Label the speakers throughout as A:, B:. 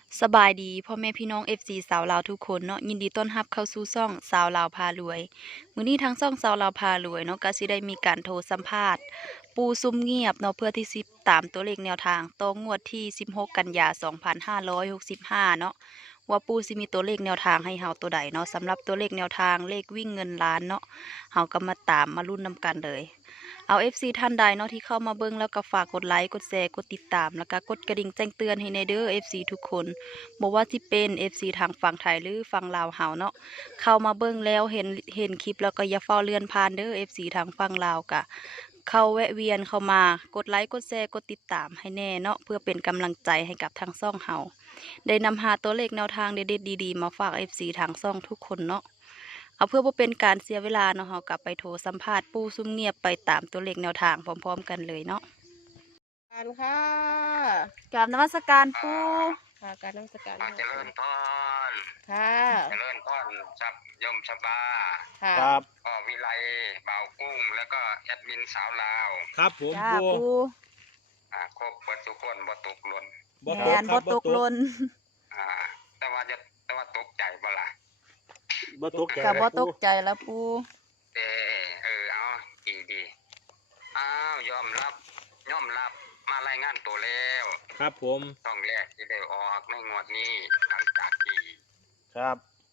A: สบายดีพ่อแม่พี่น้อง FC สาวลาวทุกคนเนาะยินดีต้อนรับเข้าสู่ช่องสาวลาวพารวยมื้อนี้ทางช่องสาวลาวพารวยเนาะก็สิได้มีการโทรสัมภาษณ์ปูซุ่มเงียบเนาะเพื่อที่สิตามตัวเลขแนวทางต่องวดที่16กันยา2565เนาะว่าปูสิมีตัวเลขแนวทางให้เฮาตัวใดเนาะสำหรับตัวเลขแนวทางเลขวิ่งเงินล้านเนาะเฮาก็มาตามมาลุ้นนำกันเลยเอา FC ท่านใดเนาะที่เข้ามาเบิ่งแล้วก็ฝากกดไลค์กดแชร์กดติดตามแล้วก็กดกระดิ่งแจ้งเตือนให้ในเด้อ FC ทุกคนบ่ว่าสิเป็น FC ทางฝั่งไทยหรือฝั่งลาวเฮาเนาะเข้ามาเบิ่งแล้วเห็นคลิปแล้วก็อย่าเฝ้าเลื่อนผ่านเด้อ FC ทางฝั่งลาวก็เข้าแวะเวียนเข้ามากดไลค์กดแชร์กดติดตามให้แน่เนาะเพื่อเป็นกำลังใจให้กับทางช่องเฮาได้นำหาตัวเลขแนวทางเด็ดๆดีๆมาฝาก FC ทางช่องทุกคนเนาะเอาเพื่อบ่เป็นการเสียเวลาเนาะเฮากลับไปโทรสัมภาษณ์ปู่ซุ่มเงียบไปตามตัวเลขแนวทางพร้อมๆกันเลยเนาะ
B: การค่ะ
A: กราบนมัสการปู่
B: ค่ะการนมัสการ
C: เจริญพร
B: ค่ะ
C: เจริญพรชับยมชบา
B: ค่ะ
D: ครับ
C: พ่อวิไลบ่าวกุ้ง แล้วก็แอดมินสาวลาว
D: ครับผม
A: จ้า
D: ปู
A: ปู่
C: ครบเบิดทุกคนบ่ตกหล่น
D: บ่
A: แม
D: ตก
A: น
D: ครั
A: บ่
D: บ
A: ตกหล่น
C: อ่าแต่ว่าตกใจบ่ล่ะ
D: บ่ตกใจ
A: ก็บ่ต
D: ปู
A: กใจแล้วปู่
C: เอาดีอ้าวยอมรับมารายงานตัวแล้ว
D: ครับผม
C: ต้องแรกที่ได้ออกในงวดนี้หลังจากที่
D: ครับ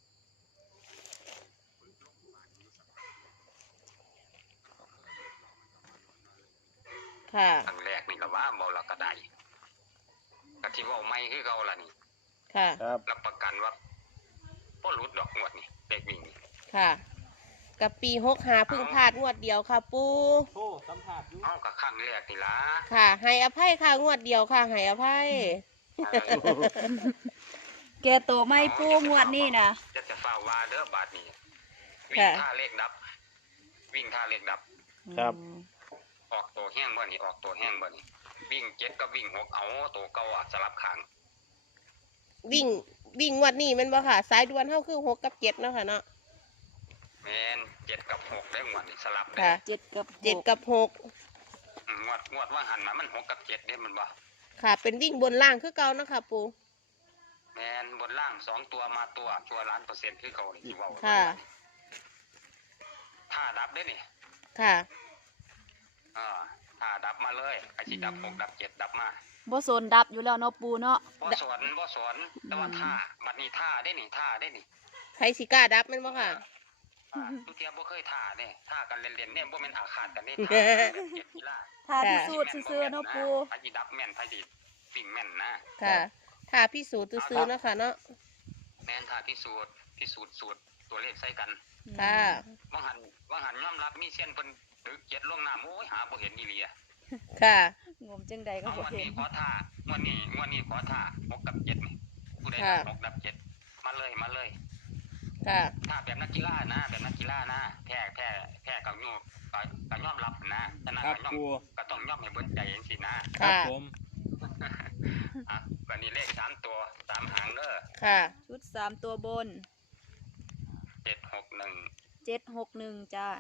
B: ค่ะ
C: ครั้งแรกนี่ก็ว่าบ่ละก็ได้ก็ที่เว้าไม่คือเก่าล่ะนี่
B: ค่ะ
D: ครับ
C: รับประกันว่าบ่หลุดดอกงวดนี่เด็กวิ่งนี่
B: ค่ะกับปี65พึ่งพลาดงวดเดียวค่ะปู
D: โอ้สัมผัสอยู่
C: เอากับครั้งแรกนี่ล่ะ
B: ค่ะให้อภัยค่ะงวดเดียวค่ะให้อภัย
A: แกโตไม่ปู่งวดนี้นะ
C: จะฝ้าวาเด้อบาดนี้วิ่งท่าเลขดับ วิ่งท่าเลขดับ
D: ครับ
C: ออกตัวแห้งบ่นี่ออกตัวแห้งบ่นี่วิ่ง7กับวิ่ง6เอาตัวเก่าอะสลับข้าง
B: วิ่งงวดนี้แมันบ่ค่ะ สายด่วนเฮาคือ6กับ7เนาะค่ะเนาะ
C: แม่น7กับ6ได้งวดนี่สลับได้
B: ค่ะ
A: เจ็ดกับหก
B: 7กับ6
C: งวดว่าหันมามัน6กับ7เด้มันบ่
B: ค่ะ เป็นวิ่งบนล่างคือเก่าเนาะค่ะปู
C: แม่นบนล่าง2ตัวมาตัวชัวร์ล้านเปอร์เซ็นต์คือเขานี่สิเว้า
B: ค่ะ
C: ท่าดับเด้นี่
B: ค่ะ
C: ท่าดับมาเลยไอ้สิดับ6ดับ7ดับมา
A: บ่สนดับอยู่แล้วเนาะปู่เนาะ
C: บ่สนแต่ว่าท่าบัดนี้ท่าได้นี่
B: ใครสิกล้าดับแมันบ่ค่ะ
C: ทุกเทียบ่เคยท่าเนี่ยท่ากันเล่นๆเนี่ยบ่แม่นอาฆาตกันนี่ ท่าเก็บกีฬา
A: ถ้าพิสูจน์ซื่อๆเนาะปู่
C: ไผสิดับแม่นไผสิวิ่งแม่นนะ
B: ค่ะถ้าพิสูจน์ซื้อๆเนาะค่ะเนาะ
C: แม่นท่าพิสูจน์สูตรตัวเลขใส่กัน
B: ค่ะ
C: ว่าหันยอมรับมีเส้นเพิ่นตึกเจ็ดลงน้ำโอ้ยหาบ่เห็นอีหลีอะ
B: ค่ะ
A: งมจังใดก็
C: เอา
A: บ่
C: วัน
A: เห็
C: นี้
A: น
C: ขอท่างวดนี้ขอท่า6กับ7นี่ผู้ใด
B: ค่ะ
C: 6ดับ7มาเลย
B: ค่ะ
C: ถ้าแบบนักกีฬานะแพ้กับยูก็ยอมรับนะฉะนั้น
D: ครับ
C: ก็
D: ปู
C: ต้องยอมให้เบิดใจจังซี่นะ
D: ครับ
B: ค่ะ
D: ผม
C: วันนี้เลข3ตัว3หางเด้อ
B: ค่ะ
A: ชุด3ตัวบน
C: 761
A: 761จ้า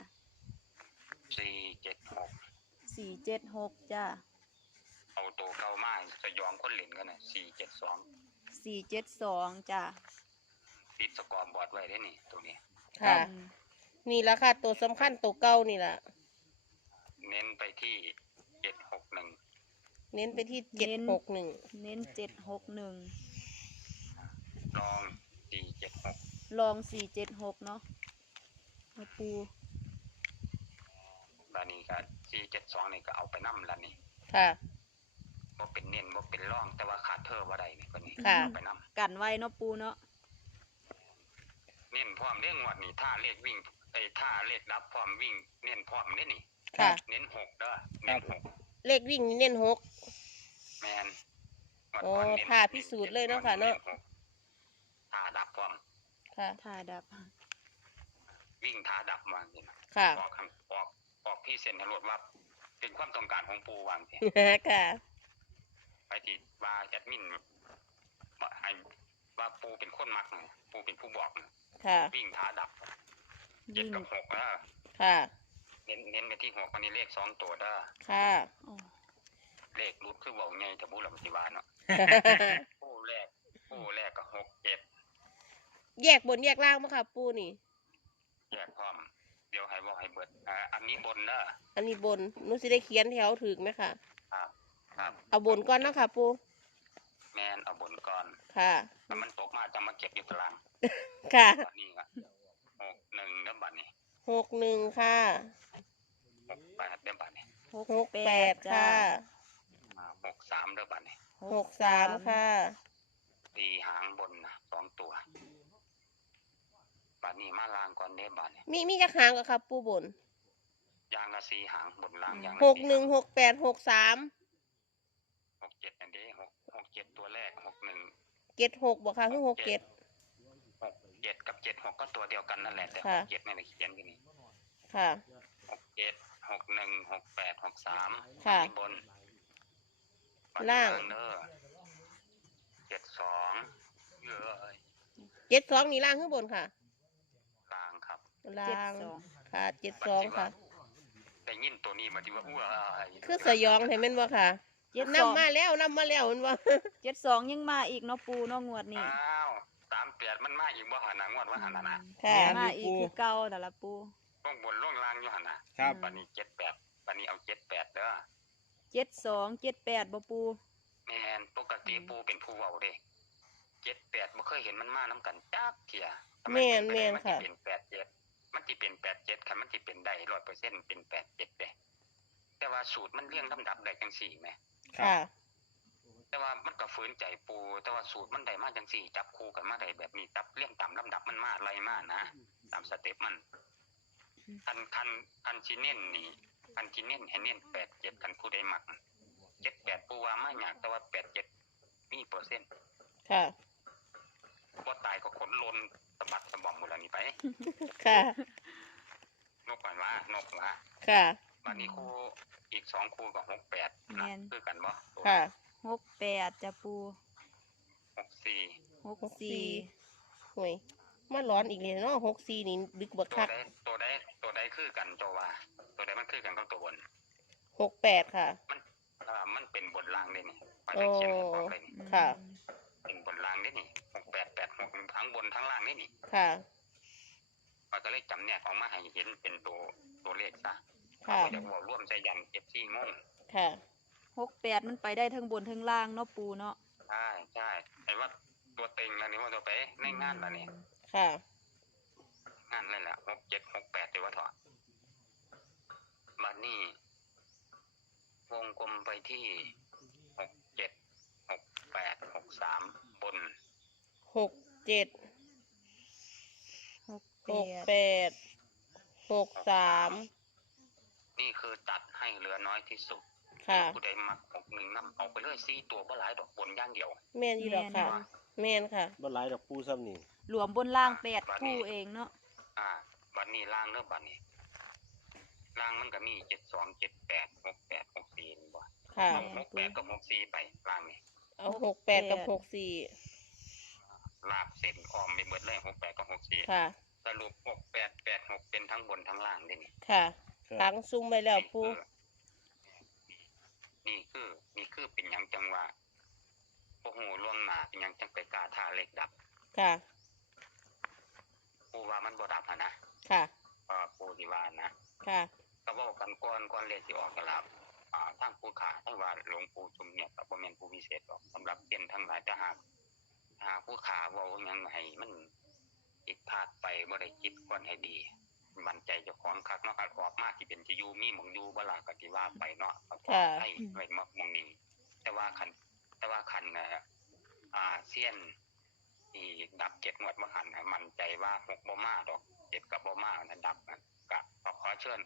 C: 476
A: 476จ้า
C: เอาตัวเก่ามาสยองคนเล่นกันน่ะ472
A: 472จ้า
C: ติดสกอร์บอร์ดไว้ได้นี่ตัวนี้
B: ค่ะ นี่แหละค่ะ ตัวสำคัญตัวเก่านี่แหละ
C: เน้นไปที่761
B: เน้นไปที่761
A: เน้น761
C: ลอง476
A: ลอง476เนาะให้ปู่
C: บานี้ก็472นี่ก็เอาไปนำแล้วนี่
B: ค่ะ
C: บ่เป็นเน้นบ่เป็นร่องแต่ว่าขาดเธอบ่ได้นี่คนนี้
B: ค่ะ
C: เอาไปนำ
A: กันไว้เนาะปู่เนาะ
C: เน้นพร้อมเด้งวดนี่ท่าเลขวิ่งท่าเลขดับพร้อมวิ่งเน้นพร้อมเด้นี่
B: ค่ะ
C: เน้น6เด้อเน้น6
B: เลขวิ่งนี่เน้น6
C: แม่นงวด
B: โอ้
C: ก่อนเน้น
B: ท่าพิสูจน์เลยเนาะค่ะเนาะ
C: ท่าดับพร้อม
B: ค่ะ
A: ท่าดับ
C: วิ่งท่าดับวางนี่นะ
B: ค่ะ
C: ออกพี่เซ็นให้รถว่าเป็นความต้องการของปูวางสิ
B: ค่ะ
C: ไปที่ว่าแอดมินว่าให้ว่าปูเป็นคนมักนะปูเป็นผู้บอกนะ
B: ค่ะ
C: วิ่งท่าดับ7
A: วิ่ง
C: กับ6นะ
B: ค่ะ
C: เน้นไปที่6วันนี้เลข2ตัวเด้อ
B: ค่ะ
A: อ๋อ
C: เลขรุดคือเว้าใหญ่แต่บ่ลำสิว่าเนาะ ผู้แร
B: แยกบนแยกล่างมั้ค่ะปูนี่
C: แยกพร้อมเดี๋ยวให้บอกให้เบิดอันนี้บนเด้อ
B: อันนี้บนหนูสิได้เขียนแถวถึกไหมค่ะ
C: ครับครับ
B: เอาบนก่อนนะคะปู
C: แมนเอาบนก่อน
B: ค่ะ
C: ถ้ามันตกมาจะมาเก็บอยู่ตาราง
B: ค่ะ
C: บัดนี้ก็61เด้อบัดนี้
B: 61ค่ะ
C: 68เด้อบัดนี้
B: 68ค่ะ
C: 63เด้อบัดนี้
B: 63ค่ะ
C: ตีหางบนนะ2ตัวบัดนี้มาลางก่อนเด้อบัดนี้
B: มีจักหางก็ครับปูบน
C: ยางละ4หางบนล่างยางละ
B: 61
C: 4
B: 68 63
C: 67อันนี้67ตัวแรก61
B: 76บ่ค่ะคือ67
C: 67กับ76ก็ตัวเดียวกันนั่นแหละแต่
B: ค่ะ
C: 67นี่เขียนอยู่นี่
B: ค่ะ
C: 67 61 68 63
B: ค่ะ
C: บน
B: ล่าง
C: เด้อ72เอ้ย
B: 72นี่ล่างข้างบนค่ะ
C: ล่างครับ
B: ล่าง
A: 72
B: ค่ะ72ค่ะ
C: ได้ยินตัวนี้มาดีว่าอ้วย
B: คือสยองเห็นแม่นบ่ค่ะนำมาแล้วนำมาแล้วมันว่า
A: 72ยังมาอีกเนาะปูเนาะงวดนี้
C: อ้าว38มันมาอีกบ่หันน่ะงวดว่าหันน่ะนะ
B: ค่ะ
A: มาอีกคือเก่าแต่ละปู
C: ลงบนลงล่างอยู่หันน่ะ
D: ครับ
C: บัดนี้78บัดนี้เอา78เด้อ
A: 72 78บ่ปู
C: แม่นปกติปูเป็นผู้เว้าเด้78บ่เคยเห็นมันมานํกันจักเที่ย
B: แม่นแม่นค่ะ
C: มันสิเป็น87มันสิเป็น87คันมันสิเป็นได้ 100% เป็น87เด้แต่ว่าสูตรมันเรียงลำดับได้จังซี่แหม
B: ค่ะ
C: แต่ว่ามันก็ฝืนใจปูแต่ว่าสูตรมันได้มาจังซี่จับคู่กันมาได้แบบนี้จับเรียงตามลำดับมันมาไล่มานะตามสเต็ปมันคันสิเน้นนี่คันสิเน้นให้เน้น87คันผู้ใดมัก78ปูว่ามาหยากแต่ว่า87มีเปอร์เซ็นต์
B: ค่ะ
C: บ่ตายก็ขนลนสะบัดสะบอมหมดแล้วนี่ไป
B: ค่ะ
C: นกมันว่านกว่า
B: ค่ะ
C: บัดนี้คู่อีก2คู่ก็68นะคือกันบ่
B: ค่ะ
A: 68จ้ะปู
C: 64
A: 64
B: ห่วยมาร้อนอีกเลยเนาะ64นี่ดึกบัก
C: ตัว
B: คัก
C: ใดคือกันโจว่าตัวใดมันคือกันกับตัวบน
B: 68ค่ะ
C: มันเป็นบนรางเลยนี่มันได้เขียนให้บอกเลยนี่
B: ค่ะ
C: เป็นบนรางนี่นี่6886ทั้งบนทั้งล่างนี่นี่
B: ค่ะ
C: มันก็เลยจำแนกออกมาให้เห็นเป็นตัวเลขซะ
B: ค่ะ
C: เขาจะบอกร่วมใจยัน FC งง
B: ค่ะ
A: 68มันไปได้ทั้งบนทั้งล่างเนาะปูเนาะ
C: ใช่ไอ้ว่าตัวเต็งแล้วนี่ว่าตัวไปในงานแล้วนี่
B: ค่ะ
C: งานนั่นแหละ6768ตัวว่าเถอะบัดนี้วงกลมไปที่67 68 63บน
B: 67
A: 68
B: 63
C: นี่คือตัดให้เหลือน้อยที่สุด
B: ค่ะ
C: ผู้ใดมัก61นำเอาไปเลย4ตัวบ่หลายดอกบนอย่างเดียว
B: แม่นอยู่ดอกค่ะ แม่นค่ะ
D: บ่หลายดอกปูซ้ำนี่
A: รวมบนล่าง8คู่เองเนาะ
C: บัดนี้ล่างเด้อบัดนี้ล่างมันก็มี72 78 68 64นี่บ่
B: ค่ะ
C: เอา68กับ64ไปล่างนี่
B: เอา68กับ64
C: ลาบเส้นอ้อมไปเบิดเลย68กับ64
B: ค่ะ
C: สรุป68 86เป็นทั้งบนทั้งล่างเด้นี่
B: ค่ะ
D: ครับ
B: ตั้งซุ่มไว้แล้วปู
C: นี่คือเป็นหยังจังว่าบ่ฮู้ล่วงหน้าเป็นหยังจังไปกล้าท่าเลขดับ
B: ค่ะ
C: ปูว่ามันบ่ดับหั่นนะ
B: ค่ะ
C: ปูที่ว่านะ
B: ค่ะ
C: ก็เว้ากันก่อนเลขสิออกกันแล้วทางผู้ขาทั้งว่าหลวงปู่ชุมเนี่ยก็บ่แม่นผู้พิเศษหรอกสำหรับเย็นทั้งหลายถ้าหากผู้ขาเว้าหยังให้มันผิดพลาดไปบ่ได้คิดก่อนให้ดีมั่นใจเจ้าของคักเนาะคันออกมาที่เป็นสิอยู่มีหม่องอยู่บ่ล่ะก็สิว่าไปเนาะก็ให้ไว้มักหม่องนี้แต่ว่าคันเซียนที่ดับ7งวดบ่หันมั่นใจว่า6บ่มาดอก7ก็บ่มานั่นดับนั่นก็ขอเชิญ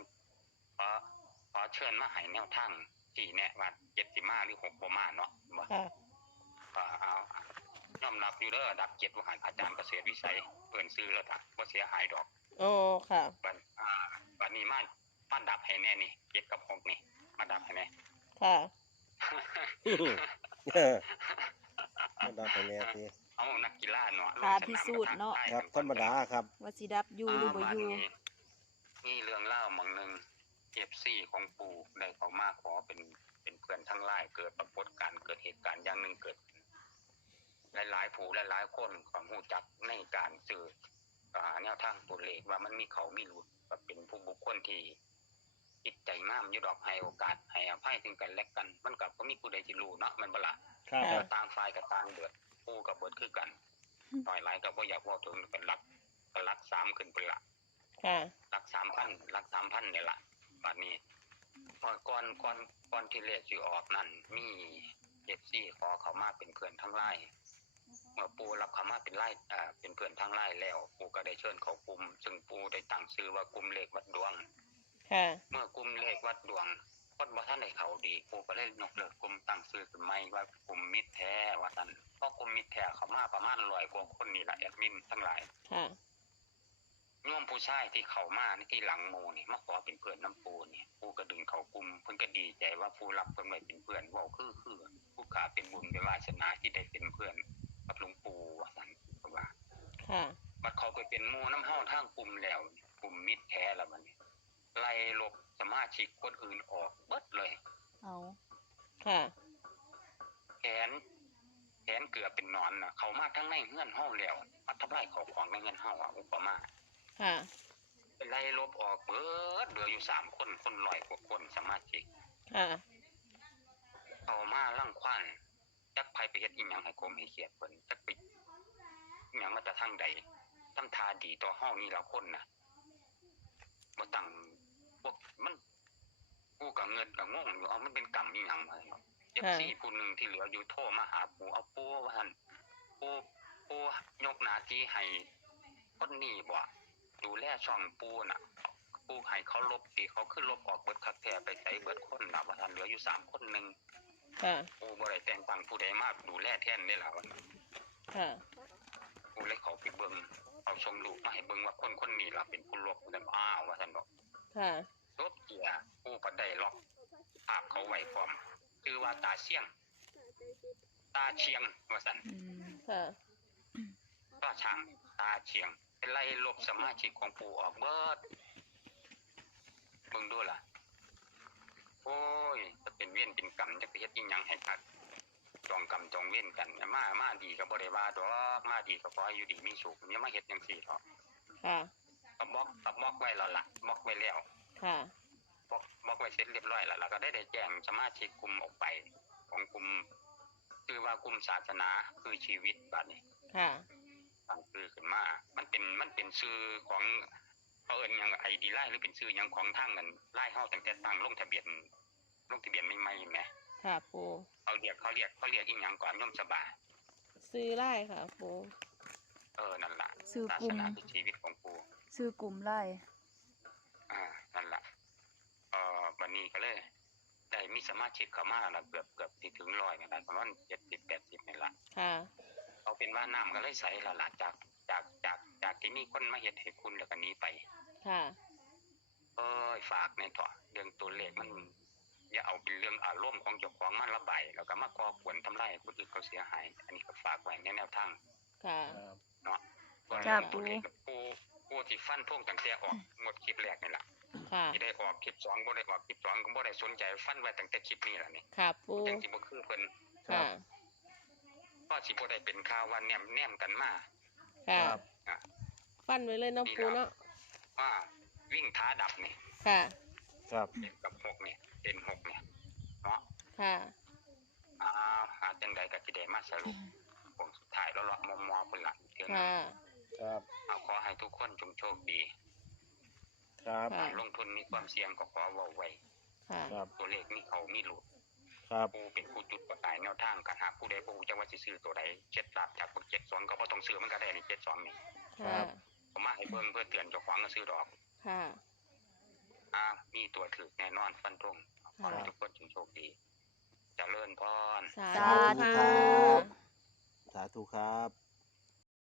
C: มาให้แนวทางที่แนะว่า7สิมาหรือ6บ่มาเนาะบ่
B: ค่ะ
C: เอายอมรับอยู่เด้อดับ7บ่หันอาจารย์เกษตรวิสัยเพิ่นซื้อแล้วท่ะบ่เสียหายดอก
B: อ๋อ ค่ะ
C: บัดนี้มาดับให้แน่นี่7กับ6นี่มาดับให้แน่
B: ค่ะ
D: มาดับไปแน่ที
C: เอานักกีฬาเนาะ
A: ท้าพิสูจน์เนาะ
D: ครับธรรมดาครับ
A: ว่าสิดับอยู่หรือบ่อยู่
C: นี่เรื่องเล่าหม่องนึง FC ของปู่ได้เข้ามาขอเป็นเพื่อนทั้งหลายเกิดปรากฏการณ์เกิดเหตุการณ์อย่างหนึงเกิดหลายๆผู้หลายๆคนของหูจักในการสื่อแนวทางตัวเลขว่ามันมีเขามีหลุดก็เป็นผู้บุคคลที่จิตใจงามอยู่ดอกให้โอกาสให้อภัยถึงกันและกันมันก็บ่มีผู้ใดสิรู้เนาะมันบ่ล่ะ
D: ครับ
B: ค่ะ
C: ต่างฝ่ายก็ต่างเบิดผู้ก็เบิดคือกันน้อยหลายก็บ่อยากเว้าถึงกันหลัก3ขึ้นไปละ
B: ค่ะ
C: หลัก 3,000 หลัก 3,000 นี่ล่ะบัดนี้ก่อนที่เลขสิออกนั่นมี FC ขอเขามาเป็นเพื่อนทั้งไลน์เมื่อปู่รับเขามาเป็นไลน์เป็นเพื่อนทั้งไลน์แล้วปู่ก็ได้เชิญเขากลุ่มซึ่งปู่ได้ตั้งชื่อว่ากลุ่มเลขวัดดวง
B: ค่ะ
C: เมื่อกลุ่มเลขวัดดวงคนบ่ทันได้เข้าดีปู่ก็เลยยกเลิกกลุ่มตั้งชื่อขึ้นใหม่ว่ากลุ่มมิตรแท้ว่าซั่นเพราะกลุ่มมิตรแท้เขามาประมาณ100กว่าคนนี่ล่ะแอดมินทั้งหลาย
B: ค่ะ
C: โยมผู้ชายที่เข้ามาในที่หลังโมนี่มาขอเป็นเพื่อนน้ำปูนี่ปูก็ดึงเขากลุ่มเพิ่นก็ดีใจว่าผู้รับเพิ่นไว้เป็นเพื่อนเว้าคือผู้ขาเป็นบุญเป็นวาสนาที่ได้เป็นเพื่อนกับหลวงปู่ว่าซั่นก็ว่า
B: ค่ะ
C: บัดเขาไปเป็นหมู่น้ำเฮาทางกลุ่มแล้วกลุ่มมิตรแท้แล้วบัดนี้ไล่ลบสมาชิกคนอื่นออกเบิดเลย
A: เอา
B: ค่ะ
C: แขนเกือบเป็นนอนน่ะเขามาทั้งในเฮือนเฮาแล้วมาทำลายของในเฮือนเฮาอุปมา
B: ค่ะ
C: เป็นไล่ลบออกเบิดเหลืออยู่3คน100กว่าคนสมาชิก
B: ค่ะ
C: เอามาลั่งควันจักไผไปเฮ็ดอีหยังให้กรมให้เขียดเพิ่นจักไปอีหยังมาแต่ทางใดทำทาดีต่อเฮานี่ละคนน่ะบ่ตั้งพวกมันกูก็เงิดก็งงอยู่เอามันเป็นกรรมอีหยังมาเนาะ FC ผู้หนึงที่เหลืออยู่โทรมาหาปู่เอาปู่ว่าซั่นปู่ยกหน้าที่ให้คนนี้บ่ดูแลช่องปู่น่ะปู่ให้เขาลบสิเขาคือลบออกเบิดคักแท้ไปใส่เบิดคนน่ะว่าซั่นเหลืออยู่3คนนึง
B: ค่ะ
C: กูบ่ได้แต่งตั้งผู้ใดมาดูแลแทนได้ล่ะว่า
B: ค่ะ
C: กูเลยเขาไปเบิ่งเอาชมลูกมาให้เบิ่งว่าคนนี้ล่ะเป็นผู้ลบนั่นอ้าวว่าซั่นดอก
B: ค่ะ
C: ลบเกียกูก็ได้ล็อกภาพเขาไว้พร้อมชื่อว่าตาเชียงว่าซั่น
A: อืม
B: ค่ะ
C: ก็ช่างตาเชียงเป็นไล่ลบสมาชิกของปู่ออกเบิดเบิ่งดูล่ะโอ้ยจะเป็นเวรเป็นกรรมจะไปเฮ็ดอีหยังให้คักจองกรรมจองเวรกันมาดีก็บ่ได้ว่าดอกมาดีก็ขอให้อยู่ดีมีสุขอย่ามาเฮ็ดจังซี่เถาะ
B: ค่ะ
C: ก็บล็อกไว้แล้วล่ะบล็อกไว้แล้ว
B: ค่ะ
C: บล็อกไว้เสร็จเรียบร้อยแล้วก็ได้แจ้งสมาชิกกลุ่มออกไปของกลุ่มคือว่ากลุ่มศาสนาคือชีวิตบัดนี้
B: ค่ะ
C: ตั้งชื่อขึ้นมามันเป็นชื่อของเขาเอิ้นหยังไอดีไลน์หรือเป็นชื่อหยังของทางนั้นไลน์เฮาตั้งแต่ตั้งลงทะเบียนใหม่ๆแหม
B: ค่ะปู
C: เขาเรียกอีหยังก่อนโยมสบา
B: ซื้อไล่ค่ะปู
C: นั่นล่ะ
A: ซื้อ
C: ศาก
A: ลุ่
C: ส
A: ม
C: นาคือชีวิตของปู่
A: ซื้อกลุ่มไล่
C: นั่นล่ะวันนี้ก็เลยได้มีสมาชิกเข้ามาแล้วเกือบสิถึง100นี่ล่ะประมาณ70-80นี่ล่ะ
B: ค่ะ
C: เอาเป็นว่าน้ำก็เลยใสและล่ะจากที่มีคนมาเฮ็ดให้คุณแล้วก็หนีไป
B: ค่ะ
C: ฝากในต่อเรื่องตัวเลขมันอย่าเอาเป็นเรื่องอารมณ์ของเจ้าของมาระบายแล้วก็มาก่อกวนทำลายคนอื่นเขาเสียหายอันนี้ก็ฝากไว้ในแนวทาง
B: ค่ะ
D: ครับ
C: เนาะ
A: จ้า
C: ตัว
A: ปู
C: เลขปูที่ฟันท่งตั้งแต่ออกหมดคลิปแรกนี่ล่ะ
B: ค่ะ
C: ที่ได้ออกคลิป2บ่ได้ออกคลิป2ก็บ่ได้สนใจฟันไว้ตั้งแต่คลิปนี้ล่ะนี่
B: ค่ะปู
C: จังสิบ่คือเพิ่น
B: ค่ะ
C: ก็สิบ่ได้เป็นข่าวว่าแนมกันมา
B: ค่ะ
D: ครับ
B: ฟันไว้เลยเนาะปูเนาะ
C: ว่าวิ่งท้าดับนี่
B: ค่ะ
D: ครับ
C: เจ็ดกับ6เนี่ยเป็น6เนี่ยเนาะ
B: ค่ะ
C: หาจังใดก็สิได้มาสรุปผลสุดท้ายแล้วเลาะมอพุ่นล่ะเดี๋ยวนี้
B: ค่ะ
D: ครับ
C: ขอให้ทุกคนจงโชคดี
D: ครับ
B: ค่ะ
C: ลงทุนมีความเสี่ยงก็ขอเว้าไว้
B: ค่ะ
D: ครับ
C: ตัวเลขมีเขามีหลุด
D: ครับ
C: ผู้เป็นผู้จุดประกายแนวทางกันหากผู้ใดบ่รู้จักว่าสิซื้อตัวใด7ลาบจาก72ก็บ่ต้องซื้อมันก็ได้นี่72นี่
B: ค่ะ
C: ผมมาให้เบิ่งเพื่อเตือนเจ้าของก็ซื้อดอก
B: ค่ะ
C: มีตัวถูกแน่นอนฟันธงขอให้ทุกคนจงโชคดีเจริญพร
B: สา
A: สาธุ
B: ธุ
A: ครั
B: ค่ะ
A: บ
D: สาธุครับ